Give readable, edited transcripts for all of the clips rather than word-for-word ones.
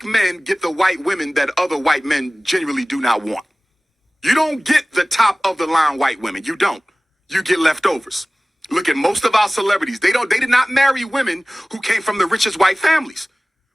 Black men get the white women that other white men genuinely do not want. You don't get the top of the line white women. You don't. You get leftovers. Look at most of our celebrities. They did not marry women who came from the richest white families.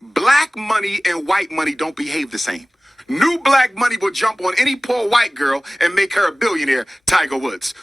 Black money and white money don't behave the same. New black money will jump on any poor white girl and make her a billionaire, Tiger Woods.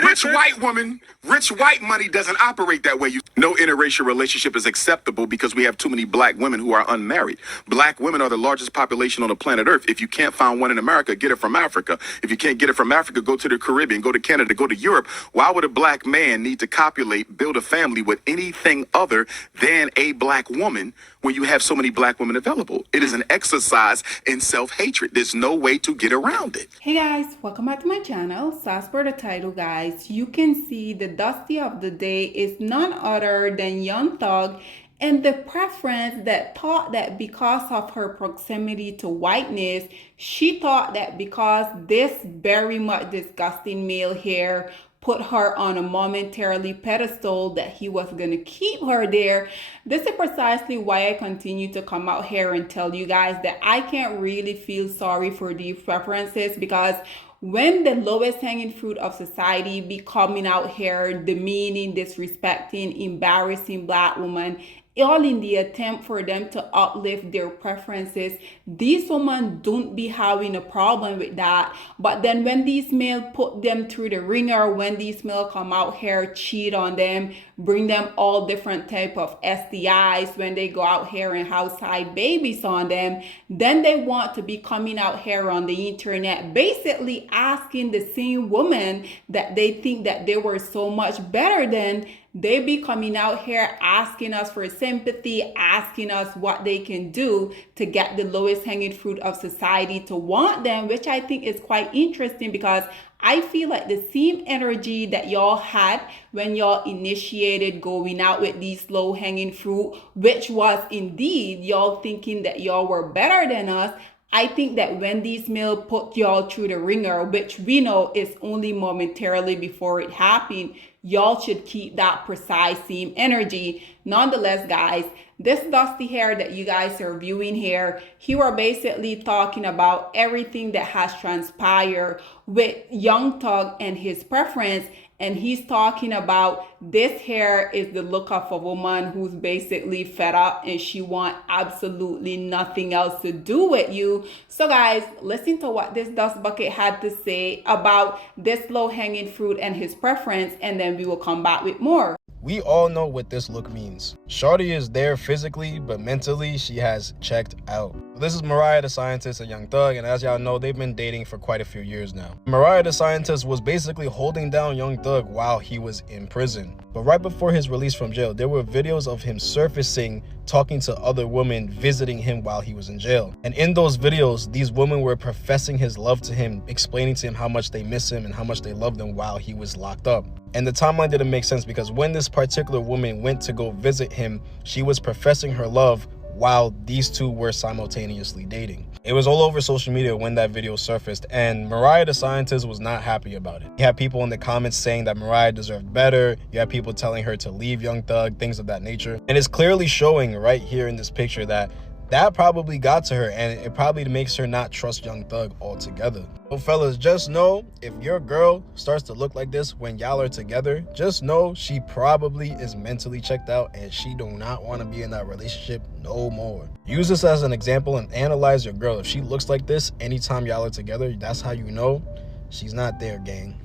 Rich white money doesn't operate that way. No interracial relationship is acceptable because we have too many black women who are unmarried. Black women are the largest population on the planet Earth. If you can't find one in America, get it from Africa. If you can't get it from Africa, go to the Caribbean, go to Canada, go to Europe. Why would a black man need to copulate, build a family with anything other than a black woman when you have so many black women available? It is an exercise in self-hatred. There's no way to get around it. Hey guys, welcome back to my channel. So as per the title, guys, you can see the Dusty of the day is none other than Young Thug, and the preference that thought that because of her proximity to whiteness, she thought that because this very much disgusting male here put her on a momentarily pedestal that he was going to keep her there. This is precisely why I continue to come out here and tell you guys that I can't really feel sorry for these preferences, because when the lowest hanging fruit of society be coming out here demeaning, disrespecting, embarrassing black women, all in the attempt for them to uplift their preferences, these women don't be having a problem with that. But then when these males put them through the ringer, when these males come out here, cheat on them, bring them all different type of STIs, when they go out here and outside babies on them, then they want to be coming out here on the internet, basically asking the same woman that they think that they were so much better than. They be coming out here asking us for sympathy, asking us what they can do to get the lowest hanging fruit of society to want them, which I think is quite interesting, because I feel like the same energy that y'all had when y'all initiated going out with these low hanging fruit, which was indeed y'all thinking that y'all were better than us. I think that when these males put y'all through the ringer, which we know is only momentarily before it happened, y'all should keep that precise same energy. Nonetheless, guys, this Dusty hair that you guys are viewing here, he were basically talking about everything that has transpired with Young Thug and his preference. And he's talking about this hair is the look of a woman who's basically fed up and she want absolutely nothing else to do with you. So guys, listen to what this dust bucket had to say about this low hanging fruit and his preference, and then we will come back with more. We all know what this look means. Shorty is there physically, but mentally she has checked out. This is Mariah the Scientist and Young Thug, and as y'all know, they've been dating for quite a few years now. Mariah the Scientist was basically holding down Young Thug while he was in prison. But right before his release from jail, there were videos of him surfacing, talking to other women, visiting him while he was in jail. And in those videos, these women were professing his love to him, explaining to him how much they miss him and how much they loved him while he was locked up. And the timeline didn't make sense, because when this particular woman went to go visit him, she was professing her love while these two were simultaneously dating. It was all over social media when that video surfaced, and Mariah the Scientist was not happy about it. You had people in the comments saying that Mariah deserved better. You had people telling her to leave Young Thug, things of that nature. And it's clearly showing right here in this picture that probably got to her, and it probably makes her not trust Young Thug altogether. So fellas, just know if your girl starts to look like this when y'all are together, just know she probably is mentally checked out and she do not want to be in that relationship no more. Use this as an example and analyze your girl. If she looks like this anytime y'all are together, that's how you know she's not there, gang.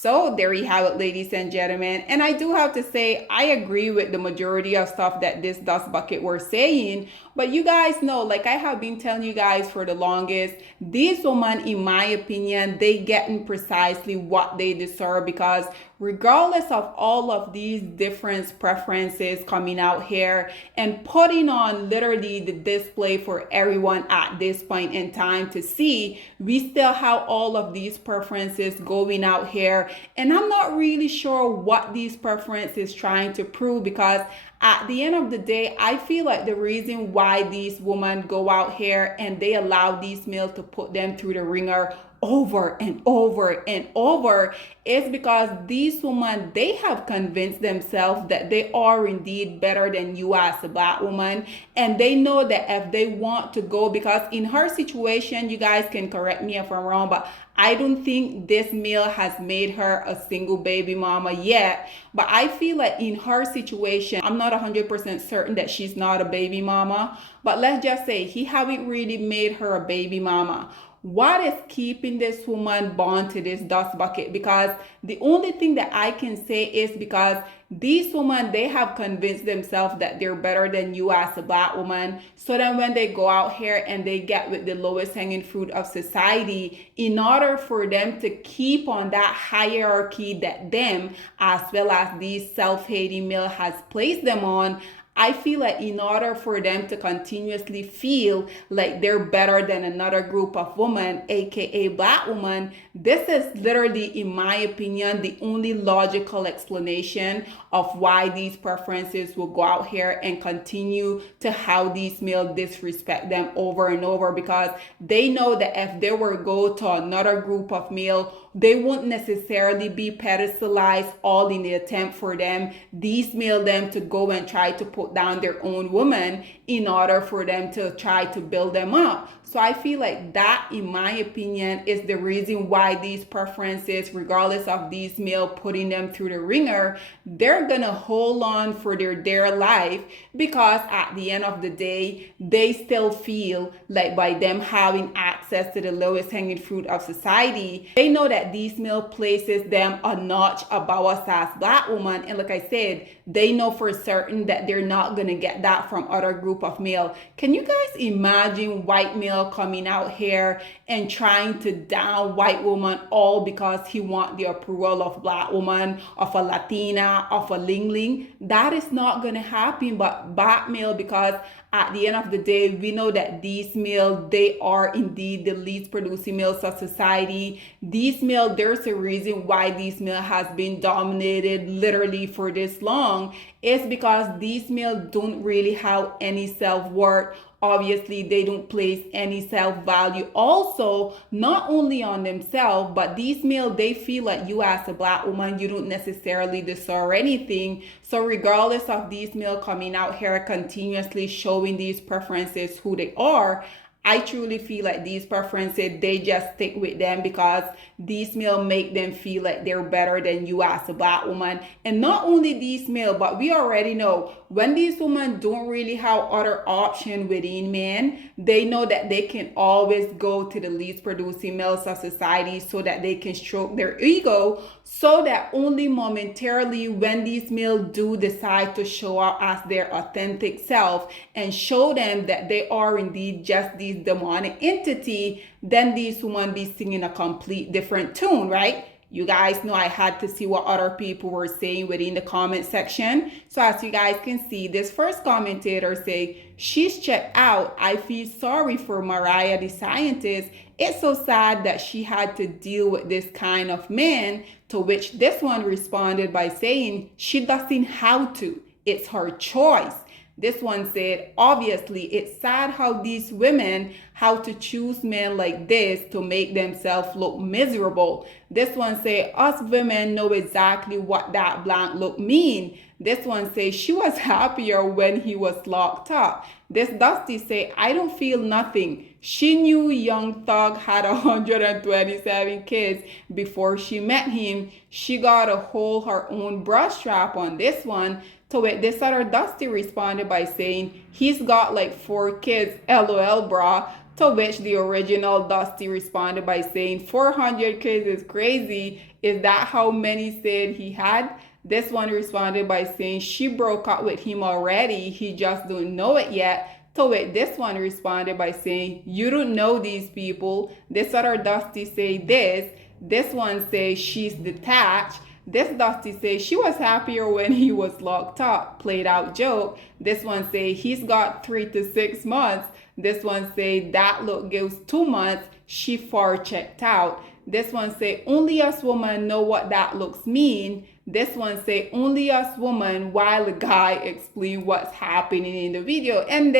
So there you have it, ladies and gentlemen. And I do have to say, I agree with the majority of stuff that this dust bucket were saying. But you guys know, like I have been telling you guys for the longest, these women, in my opinion, they getting precisely what they deserve, because regardless of all of these different preferences coming out here and putting on literally the display for everyone at this point in time to see, we still have all of these preferences going out here. And I'm not really sure what these preferences trying to prove, because at the end of the day, I feel like the reason why these women go out here and they allow these males to put them through the ringer over and over and over is because these women, they have convinced themselves that they are indeed better than you as a black woman, and they know that if they want to go, because in her situation, you guys can correct me if I'm wrong, but I don't think this male has made her a single baby mama yet. But I feel like in her situation, I'm not 100% certain that she's not a baby mama, but let's just say he haven't really made her a baby mama. What is keeping this woman bound to this dust bucket? Because the only thing that I can say is because these women, they have convinced themselves that they're better than you as a black woman. So then when they go out here and they get with the lowest hanging fruit of society, in order for them to keep on that hierarchy that them, as well as these self-hating male, has placed them on, I feel like in order for them to continuously feel like they're better than another group of women, aka black women, this is literally, in my opinion, the only logical explanation of why these preferences will go out here and continue to how these males disrespect them over and over, because they know that if they were to go to another group of male, they won't necessarily be pedestalized all in the attempt for them, these male, them to go and try to put down their own woman in order for them to try to build them up. So I feel like that, in my opinion, is the reason why these preferences, regardless of these male putting them through the ringer, they're gonna hold on for their dear life, because at the end of the day, they still feel like by them having access to the lowest hanging fruit of society, they know that these male places them a notch above us as black women. And like I said, they know for certain that they're not gonna get that from other group of male. Can you guys imagine white male coming out here and trying to down white woman all because he want the approval of black woman, of a Latina, of a Ling Ling? That is not gonna happen. But black male, because at the end of the day, we know that these males, they are indeed the least producing males of society. These males, there's a reason why these males has been dominated literally for this long. It's because these males don't really have any self-worth. Obviously, they don't place any self-value also, not only on themselves, but these males, they feel like you as a black woman, you don't necessarily deserve anything. So regardless of these males coming out here continuously showing these preferences who they are, I truly feel like these preferences, they just stick with them because these male make them feel like they're better than you as a black woman. And not only these male, but we already know when these women don't really have other option within men, they know that they can always go to the least producing males of society so that they can stroke their ego, so that only momentarily when these males do decide to show up as their authentic self and show them that they are indeed just these demonic entity, then these women be singing a complete different tune, right? You guys know I had to see what other people were saying within the comment section. So as you guys can see, this first commentator say, she's checked out. I feel sorry for Mariah the scientist. It's so sad that she had to deal with this kind of man. To which this one responded by saying, she doesn't have to. It's her choice. This one said, obviously, it's sad how these women have to choose men like this to make themselves look miserable. This one say, us women know exactly what that blank look mean. This one say, she was happier when he was locked up. This Dusty say, I don't feel nothing. She knew Young Thug had 127 kids before she met him. She got to hold her own brush strap on this one. To it, this other Dusty responded by saying, he's got like 4 kids, LOL brah. To which the original Dusty responded by saying, 400 kids is crazy. Is that how many said he had? This one responded by saying, she broke up with him already. He just don't know it yet. To it, this one responded by saying, you don't know these people. This other Dusty say this. This one says she's detached. This Dusty says she was happier when he was locked up. Played out joke. This one say he's got 3 to 6 months. This one say that look gives 2 months. She far checked out. This one say only us women know what that looks mean. This one say only us woman, while the guy explain what's happening in the video. And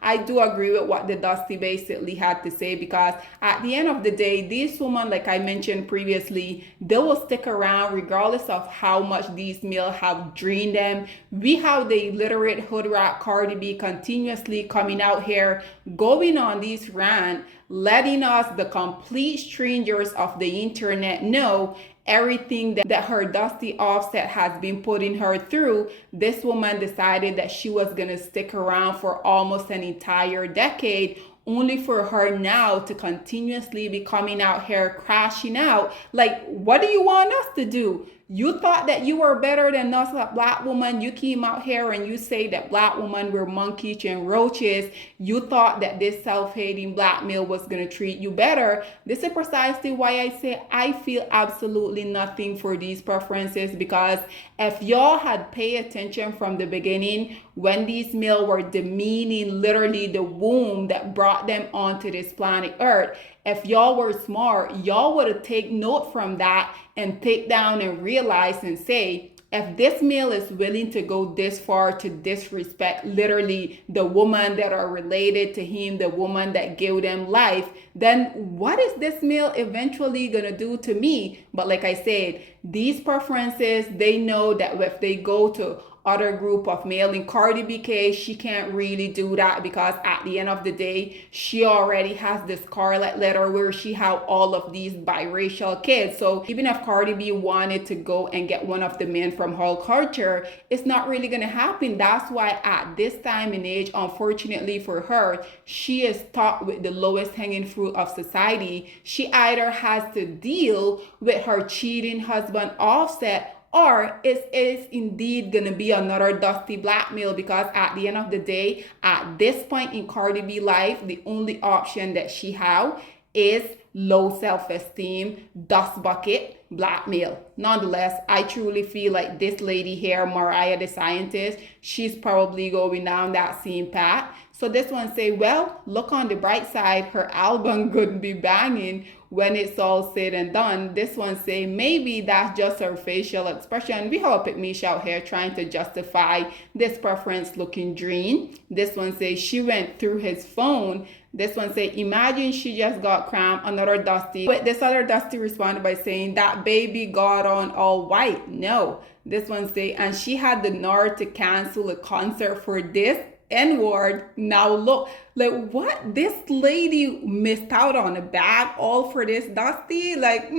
I do agree with what the Dusty basically had to say, because at the end of the day, these women, like I mentioned previously, they will stick around regardless of how much these males have drained them. We have the illiterate hood rat Cardi B continuously coming out here, going on these rants, letting us, the complete strangers of the internet, know everything that her Dusty Offset has been putting her through. This woman decided that she was going to stick around for almost an entire decade, only for her now to continuously be coming out here crashing out. Like, what do you want us to do? You thought that you were better than us, a black woman. You came out here and you say that black women were monkeys and roaches. You thought that this self-hating black male was going to treat you better. This is precisely why I say I feel absolutely nothing for these preferences, because if y'all had paid attention from the beginning, when these males were demeaning literally the womb that brought them onto this planet Earth, if y'all were smart, y'all would have taken note from that and take down and realize and say, if this male is willing to go this far to disrespect literally the woman that are related to him, the woman that gave them life, then what is this male eventually gonna do to me? But like I said, these preferences, they know that if they go to other group of male, in Cardi B case, she can't really do that, because at the end of the day, she already has the scarlet letter where she have all of these biracial kids. So even if Cardi B wanted to go and get one of the men from her culture, it's not really gonna happen. That's why at this time and age, unfortunately for her, she is stuck with the lowest hanging fruit of society. She either has to deal with her cheating husband Offset, or it is indeed going to be another Dusty blackmail, because at the end of the day, at this point in Cardi B life, the only option that she have is low self-esteem, dust bucket, blackmail. Nonetheless, I truly feel like this lady here, Mariah the Scientist, she's probably going down that same path. So this one say, well, look on the bright side, her album could be banging when it's all said and done. This one say, maybe that's just her facial expression. We have a Pitmish out here trying to justify this preference looking dream. This one say, she went through his phone. This one say, imagine she just got crammed. Another Dusty. But this other Dusty responded by saying, that baby got on all white. No. This one say, and she had the nerve to cancel a concert for this N-word. Now look, like, what? This lady missed out on a bag all for this Dusty? Like,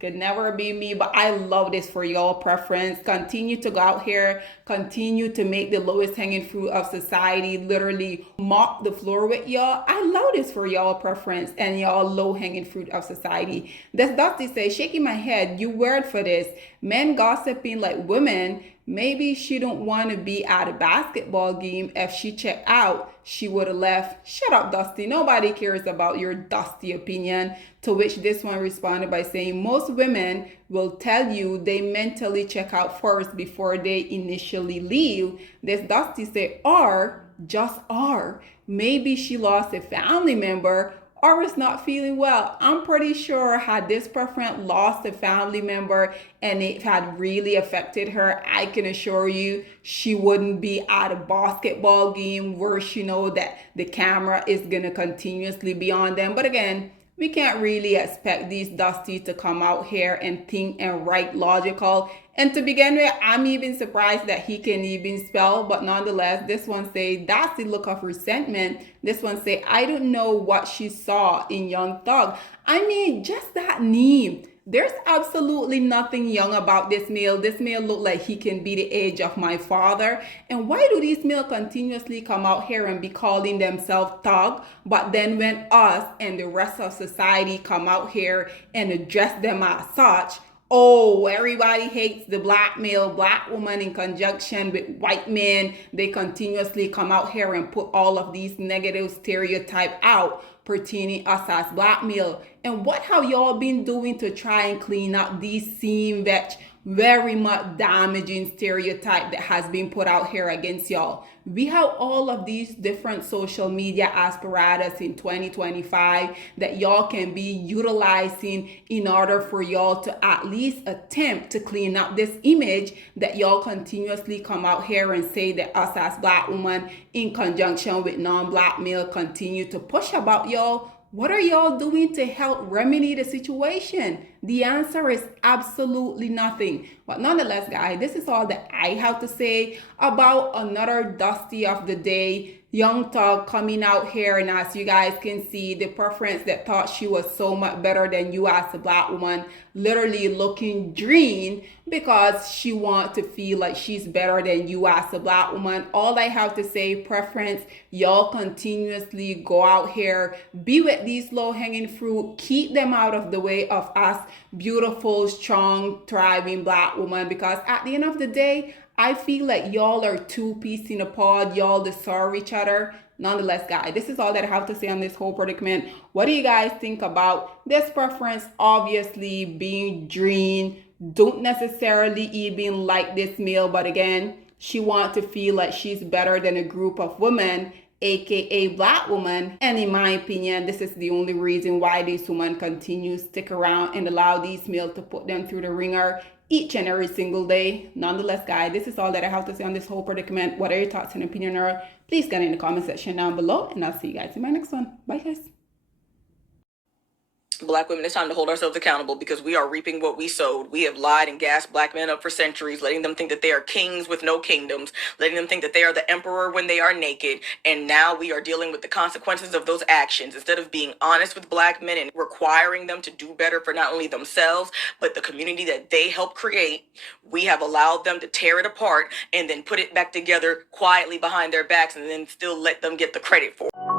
could never be me. But I love this for y'all preference. Continue to go out here, continue to make the lowest hanging fruit of society literally mop the floor with y'all. I love this for y'all preference and y'all low hanging fruit of society. This Dusty says, shaking my head, you word for this. Men gossiping like women. Maybe she don't want to be at a basketball game. If she checked out, she would have left. Shut up, Dusty. Nobody cares about your Dusty opinion. To which this one responded by saying, most women will tell you they mentally check out first before they initially leave. This Dusty said, or just are. Maybe she lost a family member or is not feeling well. I'm pretty sure had this preference lost a family member and it had really affected her, I can assure you she wouldn't be at a basketball game where she know that the camera is gonna continuously be on them. But again, we can't really expect these Dusties to come out here and think and write logical. And to begin with, I'm even surprised that he can even spell. But nonetheless, this one say, that's the look of resentment. This one say, I don't know what she saw in Young Thug. I mean, just that name. There's absolutely nothing young about this male. This male look like he can be the age of my father. And why do these males continuously come out here and be calling themselves thug? But then when us and the rest of society come out here and address them as such, oh, everybody hates the black male, black woman in conjunction with white men. They continuously come out here and put all of these negative stereotypes out pertaining us as black male. And what have y'all been doing to try and clean up these same very much damaging stereotype that has been put out here against y'all. We have all of these different social media apparatus in 2025 that y'all can be utilizing in order for y'all to at least attempt to clean up this image that y'all continuously come out here and say that us as black women in conjunction with non-black male continue to push about y'all. What are y'all doing to help remedy the situation? The answer is absolutely nothing. But nonetheless, guys, this is all that I have to say about another Dusty of the day. Young Thug coming out here, and as you guys can see, the preference that thought she was so much better than you as a black woman, literally looking green because she wants to feel like she's better than you as a black woman. All I have to say, preference, y'all continuously go out here, be with these low-hanging fruit, keep them out of the way of us beautiful, strong, thriving black women, because at the end of the day, I feel like y'all are two peas in a pod. Y'all deserve each other. Nonetheless, guys, this is all that I have to say on this whole predicament. What do you guys think about this preference? Obviously, being green, don't necessarily even like this male, but again, she wants to feel like she's better than a group of women, aka black woman. And in my opinion, this is the only reason why these women continue to stick around and allow these males to put them through the ringer each and every single day. Nonetheless, guys, this is all that I have to say on this whole predicament. What are your thoughts and opinion? Or please get in the comment section down below, and I'll see you guys in my next one. Bye, guys. Black women, it's time to hold ourselves accountable because we are reaping what we sowed. We have lied and gassed black men up for centuries, letting them think that they are kings with no kingdoms, letting them think that they are the emperor when they are naked. And now we are dealing with the consequences of those actions. Instead of being honest with black men and requiring them to do better for not only themselves, but the community that they help create, we have allowed them to tear it apart and then put it back together quietly behind their backs and then still let them get the credit for it.